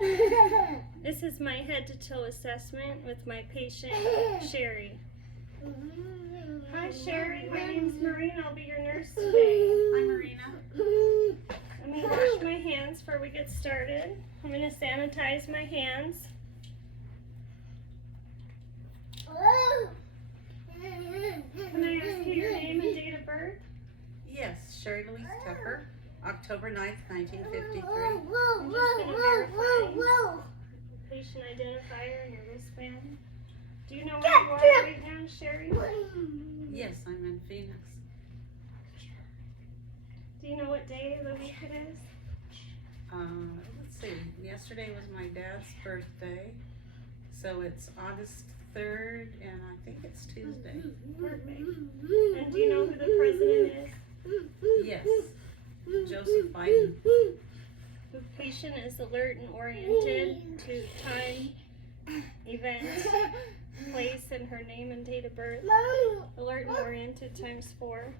This is my head to toe assessment with my patient, Sherry. Hi, Sherry. My name's Marina. I'll be your nurse today. Hi, Marina. I'm going to wash my hands before we get started. I'm going to sanitize my hands. Can I ask you your name and date of birth? Yes, Sherry Louise Tucker, October 9th, 1953. I'm just going to verify patient identifier and your wristband. Do you know where you are right now, Sherry? Yes, I'm in Phoenix. Do you know what day of the week it is? Let's see, yesterday was my dad's birthday, so it's August 3rd, and I think it's Tuesday. Perfect. And do you know who the president is? Yes, Joseph Biden. The patient is alert and oriented to time, event, place, and her name and date of birth. Alert and oriented times 4.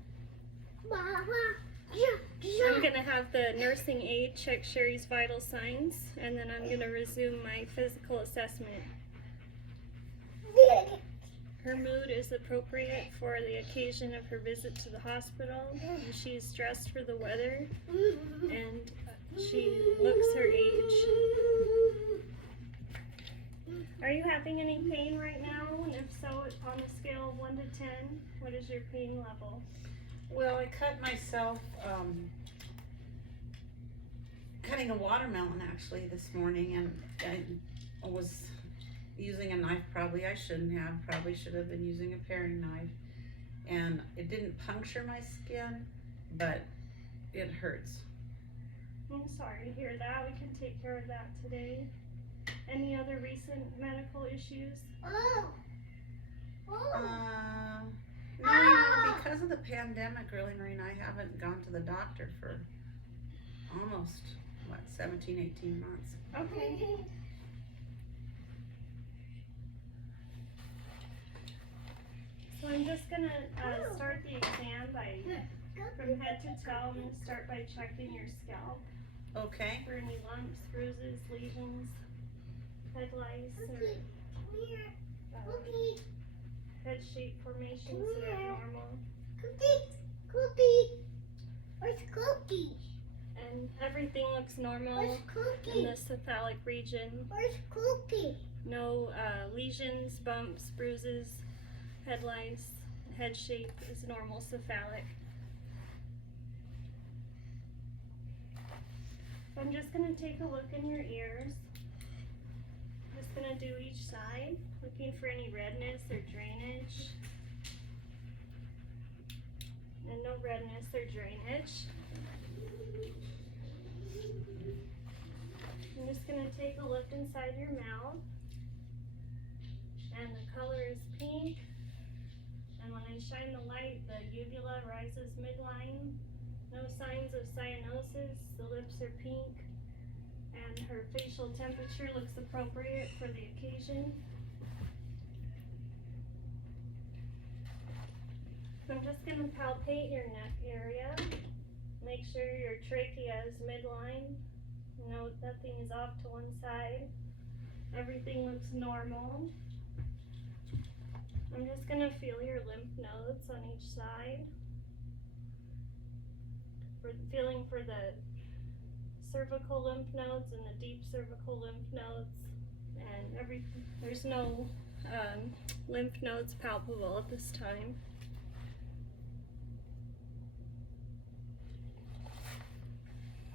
I'm going to have the nursing aide check Sherry's vital signs, and then I'm going to resume my physical assessment. Her mood is appropriate for the occasion of her visit to the hospital, and she's dressed for the weather, and she looks her age. Are you having any pain right now? And if so, on a scale of 1 to 10, what is your pain level? Well, I cut myself cutting a watermelon actually this morning, and I was using a knife. Probably I shouldn't have. Probably should have been using a paring knife, and it didn't puncture my skin, but it hurts. I'm sorry to hear that. We can take care of that today. Any other recent medical issues? No, because of the pandemic, really, Marina, I haven't gone to the doctor for almost, 17, 18 months. Okay. So I'm just going to start the exam from head to toe. I'm going to start by checking your scalp Okay. for any lumps, bruises, lesions, head lice, or head shape formations that are normal. And everything looks normal in the cephalic region. No lesions, bumps, bruises, head lice. Head shape is normal cephalic. So I'm just going to take a look in your ears. Just going to do each side, looking for any redness or drainage. And no redness or drainage. I'm just going to take a look inside your mouth. And the color is pink. And when I shine the light, the uvula rises midline. No signs of cyanosis. The lips are pink. And her facial temperature looks appropriate for the occasion. So I'm just going to palpate your neck area. Make sure your trachea is midline. Note nothing is off to one side. Everything looks normal. I'm just going to feel your lymph nodes on each side. Feeling for the cervical lymph nodes and the deep cervical lymph nodes. And there's no lymph nodes palpable at this time.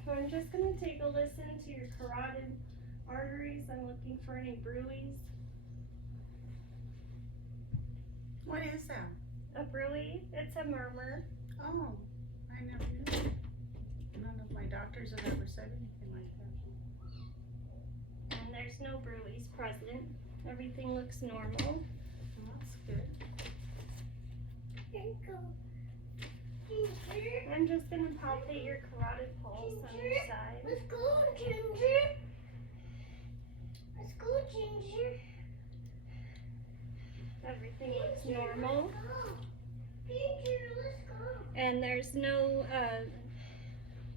So I'm just going to take a listen to your carotid arteries. I'm looking for any bruits. What is that? A bruit, it's a murmur. Oh, I never knew. None of my doctors have ever said anything like that. And there's no bruits present. Everything looks normal. Well, that's good. I'm just going to palpate your carotid pulse on each side. Let's go, Ginger. Let's go, Ginger. Everything looks normal. Ginger, let's go. And there's no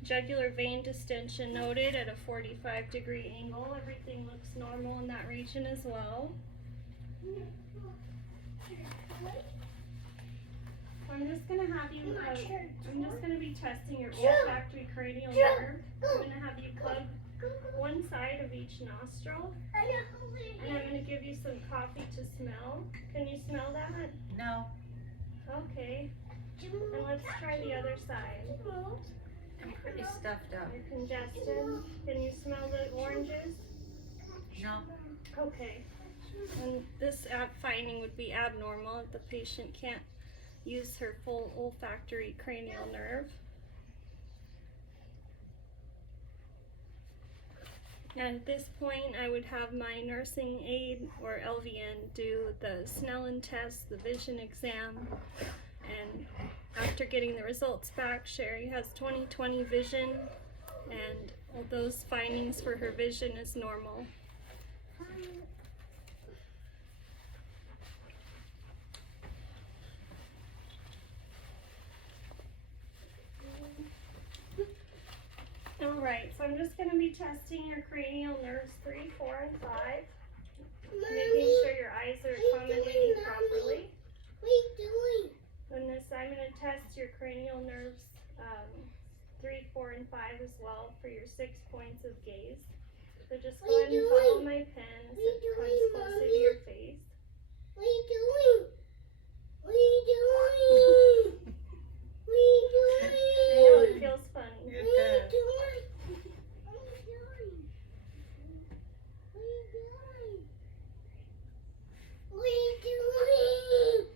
jugular vein distension noted at a 45-degree angle. Everything looks normal in that region as well. I'm just gonna have you, I'm just gonna be testing your olfactory cranial nerve. I'm gonna have you plug one side of each nostril, and I'm gonna give you some coffee to smell. Can you smell that? No, Okay, and let's try the other side. I'm pretty stuffed up. You're congested. Can you smell the oranges? No, Okay. And this finding would be abnormal if the patient can't use her full olfactory cranial nerve. And at this point, I would have my nursing aide or LVN do the Snellen test, the vision exam, and after getting the results back, Sherry has 20/20 vision, and all those findings for her vision is normal. Alright, so I'm just going to be testing your cranial nerves 3, 4, and 5. Making sure your eyes are accommodating properly. What are you doing? And this, I'm going to test your cranial nerves 3, 4, and 5 as well for your 6 points of gaze. So just go What are ahead you and follow doing? my pen as What are you it comes doing, closer to Mommy? your face. What are you doing? What are you doing? What are you doing? I know it feels fun. you're What are you good. doing? What are you doing? What are you doing? What are you doing?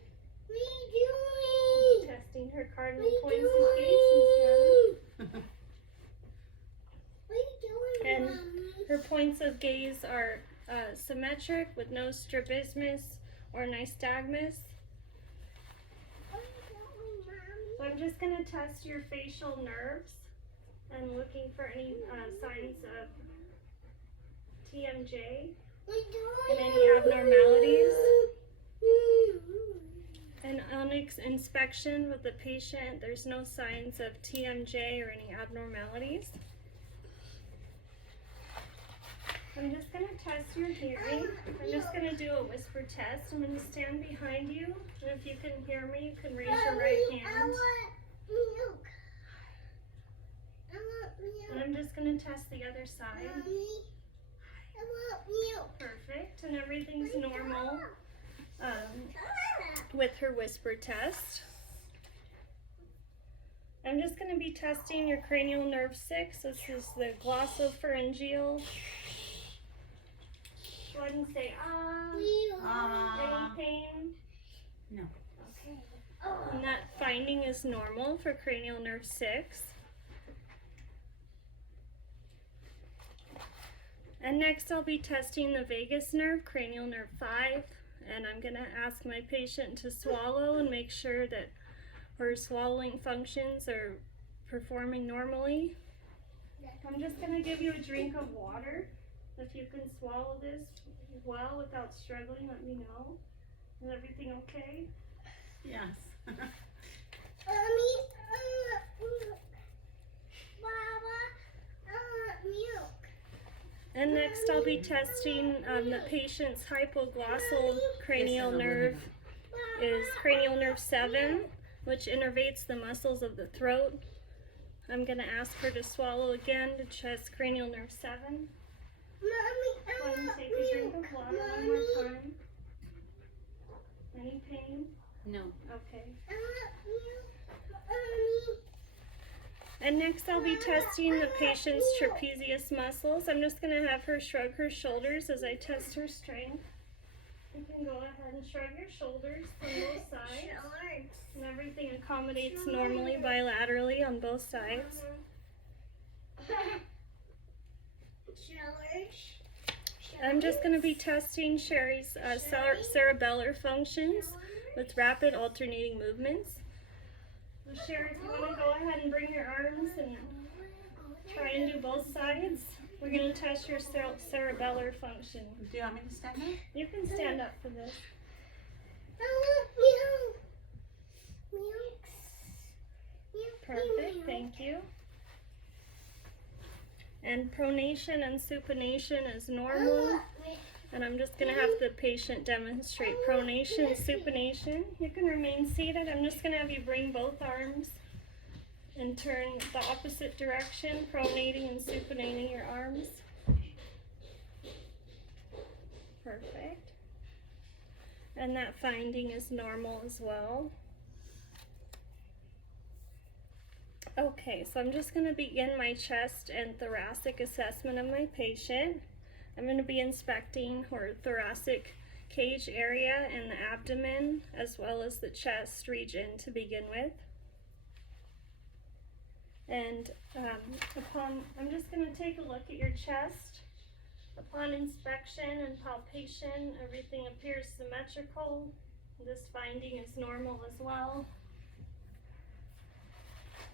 What are you doing? Testing her What cardinal are you points doing? of gaze and smelling. What are you doing, And Mommy? Her points of gaze are symmetric with no strabismus or nystagmus. What are you doing, So Mommy? I'm just going to test your facial nerves and looking for any signs of TMJ What are you doing? and any abnormalities. And on inspection with the patient, there's no signs of TMJ or any abnormalities. I'm just going to test your hearing. I'm just going to do a whisper test. I'm going to stand behind you, and if you can hear me, you can raise your right I hand. want milk. I want And milk. I'm just going to test the other side. Mommy, I want milk. Perfect, and everything's normal with her whisper test. I'm just going to be testing your cranial nerve 6. This is the glossopharyngeal. Go ahead and say ah. Any pain? No. Okay. And that finding is normal for cranial nerve 6. And next I'll be testing the vagus nerve, cranial nerve 5. And I'm going to ask my patient to swallow and make sure that her swallowing functions are performing normally. I'm just going to give you a drink of water. If you can swallow this well without struggling, let me know. Is everything okay? Yes. Mommy, I want milk. Baba, I want milk. And next I'll be testing the patient's hypoglossal cranial nerve is cranial nerve 7, which innervates the muscles of the throat. I'm going to ask her to swallow again to test cranial nerve 7. Mommy, Go I ahead and want take a drink milk. of water one more time. Any pain? No. Okay. I want milk. Mommy. And next I'll be testing the patient's trapezius muscles. I'm just going to have her shrug her shoulders as I test her strength. You can go ahead and shrug your shoulders from both sides. And everything accommodates normally bilaterally on both sides. I'm just going to be testing Sherry's cerebellar functions with rapid alternating movements. So Sherry, if you want to go ahead and bring your arms and try and do both sides, we're going to test your cerebellar function. Do you want me to stand up? You can stand up for this. I want milk. Milk. Perfect, thank you. And pronation and supination is normal. And I'm just going to have the patient demonstrate pronation, supination. You can remain seated. I'm just going to have you bring both arms and turn the opposite direction, pronating and supinating your arms. Perfect. And that finding is normal as well. Okay, so I'm just going to begin my chest and thoracic assessment of my patient. I'm going to be inspecting her thoracic cage area and the abdomen, as well as the chest region to begin with. And I'm just going to take a look at your chest. Upon inspection and palpation, everything appears symmetrical. This finding is normal as well.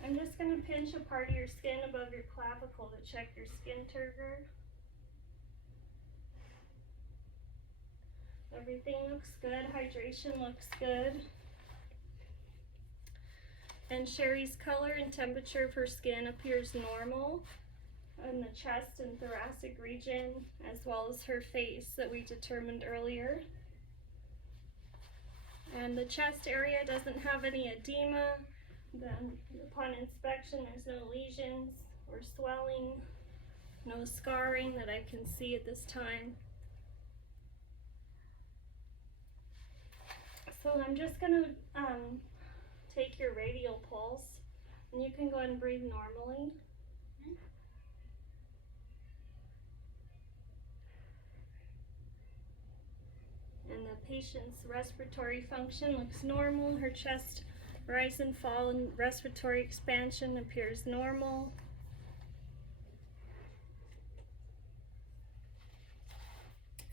I'm just going to pinch a part of your skin above your clavicle to check your skin turgor. Everything looks good. Hydration looks good. And Sherry's color and temperature of her skin appears normal in the chest and thoracic region, as well as her face that we determined earlier. And the chest area doesn't have any edema. Then upon inspection, there's no lesions or swelling, no scarring that I can see at this time. So I'm just going to take your radial pulse, and you can go ahead and breathe normally. And the patient's respiratory function looks normal. Her chest rise and fall and respiratory expansion appears normal.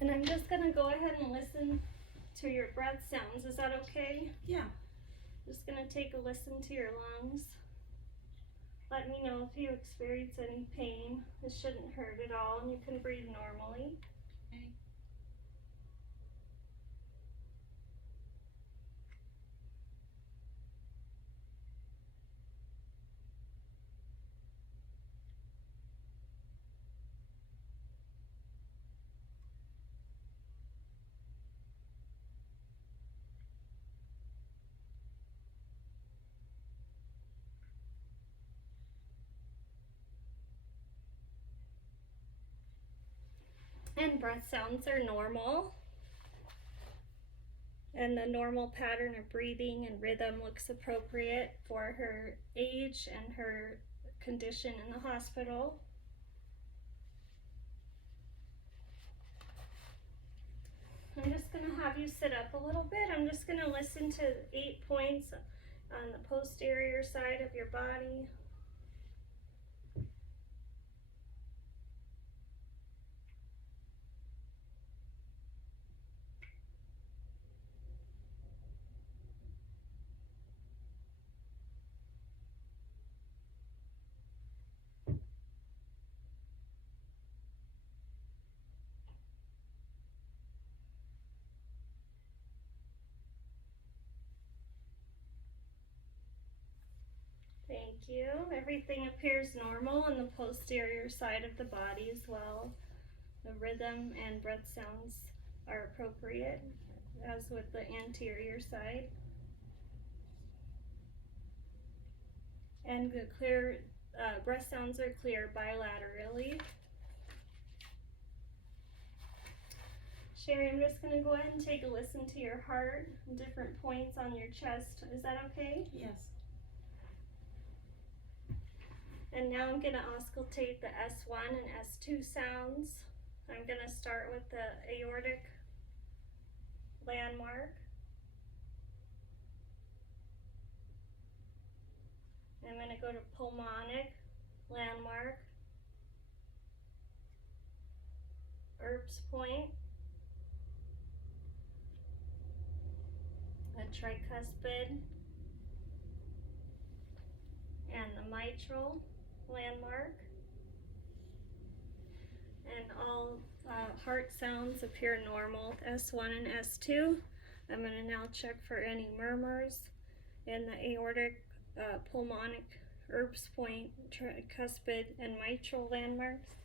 And I'm just going to go ahead and listen to your breath sounds. Is that okay? Yeah. Just going to take a listen to your lungs. Let me know if you experience any pain. This shouldn't hurt at all, and you can breathe normally. Okay. And breath sounds are normal. And the normal pattern of breathing and rhythm looks appropriate for her age and her condition in the hospital. I'm just going to have you sit up a little bit. I'm just going to listen to 8 points on the posterior side of your body. Thank you. Everything appears normal on the posterior side of the body as well. The rhythm and breath sounds are appropriate, as with the anterior side. And the clear breath sounds are clear bilaterally. Sherry, I'm just going to go ahead and take a listen to your heart and different points on your chest. Is that okay? Yes. And now I'm going to auscultate the S1 and S2 sounds. I'm going to start with the aortic landmark. I'm going to go to pulmonic landmark, Erb's point, a tricuspid, and the mitral landmark. And all heart sounds appear normal with S1 and S2. I'm going to now check for any murmurs in the aortic pulmonic Erbs Point, tricuspid, and mitral landmarks.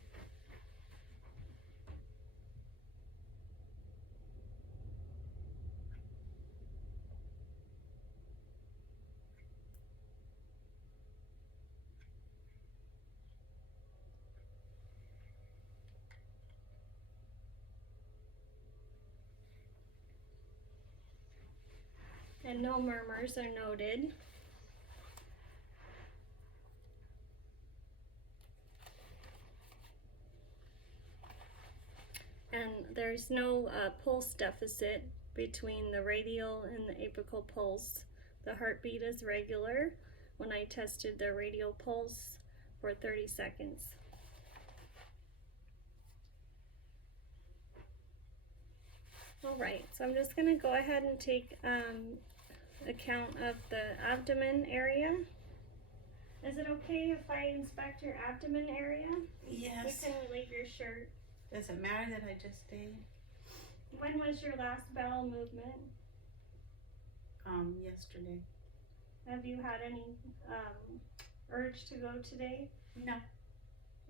And no murmurs are noted. And there's no pulse deficit between the radial and the apical pulse. The heartbeat is regular when I tested the radial pulse for 30 seconds. Alright, so I'm just going to go ahead and take account of the abdomen area. Is it okay if I inspect your abdomen area? Yes. You can leave your shirt. Does it matter that I just stayed? When was your last bowel movement? Yesterday. Have you had any urge to go today? No.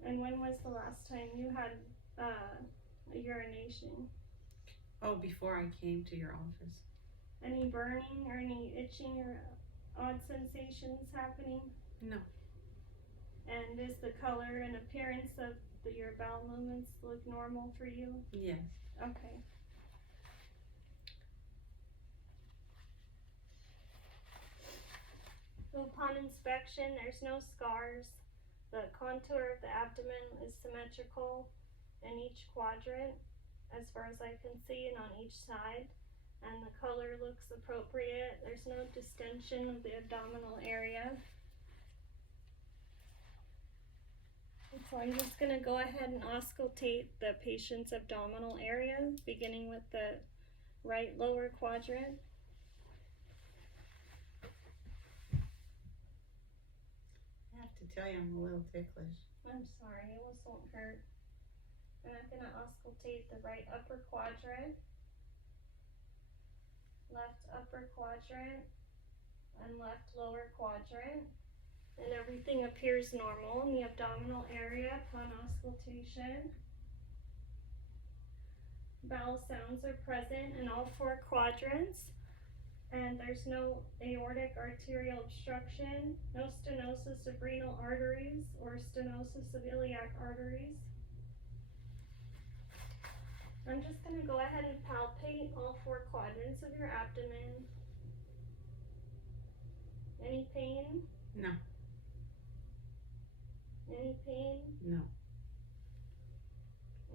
And when was the last time you had a urination? Oh, before I came to your office. Any burning or any itching or odd sensations happening? No. And is the color and appearance of your bowel movements look normal for you? Yes. Okay. So upon inspection, there's no scars. The contour of the abdomen is symmetrical in each quadrant, as far as I can see, and on each side. And the color looks appropriate. There's no distension of the abdominal area. So I'm just going to go ahead and auscultate the patient's abdominal area, beginning with the right lower quadrant. I have to tell you, I'm a little ticklish. I'm sorry, this won't hurt. And I'm going to auscultate the right upper quadrant, left upper quadrant, and left lower quadrant. And everything appears normal in the abdominal area upon auscultation. Bowel sounds are present in all four quadrants. And there's no aortic arterial obstruction, no stenosis of renal arteries or stenosis of iliac arteries. I'm just going to go ahead and palpate all four quadrants of your abdomen. Any pain? No. Any pain? No.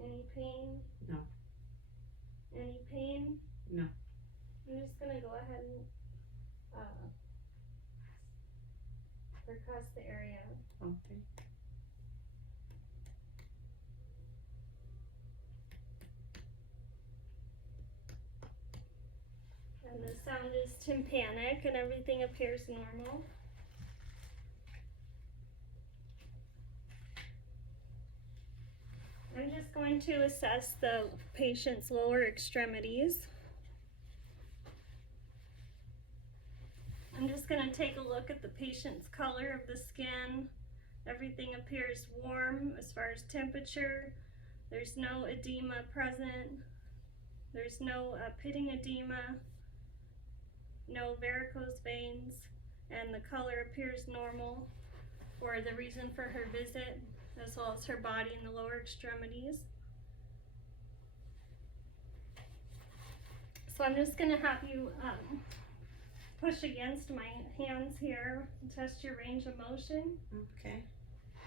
Any pain? No. Any pain? No. I'm just going to go ahead and percuss the area. Okay. And the sound is tympanic and everything appears normal. I'm just going to assess the patient's lower extremities. I'm just going to take a look at the patient's color of the skin. Everything appears warm as far as temperature. There's no edema present. There's no pitting edema, no varicose veins, and the color appears normal for the reason for her visit, as well as her body and the lower extremities. So I'm just going to have you push against my hands here and test your range of motion. Okay.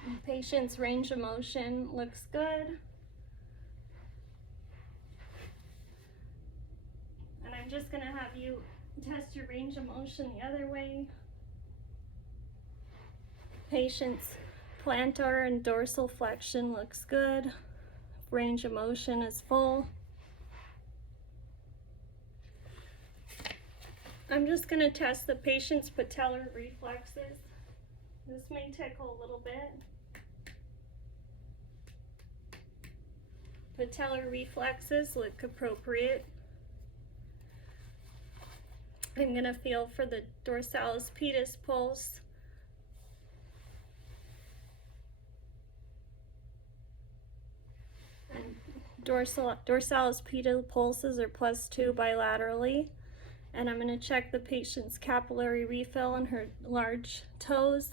The patient's range of motion looks good. And I'm just going to have you test your range of motion the other way. Patient's plantar and dorsal flexion looks good. Range of motion is full. I'm just going to test the patient's patellar reflexes. This may tickle a little bit. Patellar reflexes look appropriate. I'm going to feel for the dorsalis pedis pulse. dorsalis pedal pulses are +2 bilaterally. And I'm going to check the patient's capillary refill on her large toes.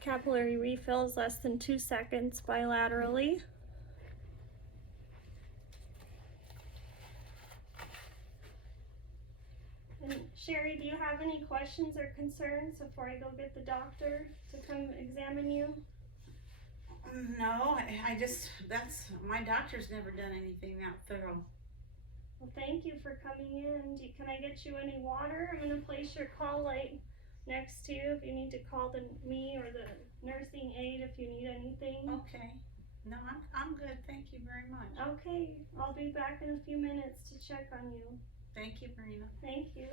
Capillary refill is less than 2 seconds bilaterally. And Sherry, do you have any questions or concerns before I go get the doctor to come examine you? No, I just, my doctor's never done anything that thorough. Well, thank you for coming in. Can I get you any water? I'm going to place your call light next to you if you need to call me or the nursing aide if you need anything. Okay. No, I'm good. Thank you very much. Okay, I'll be back in a few minutes to check on you. Thank you, Marina. Thank you.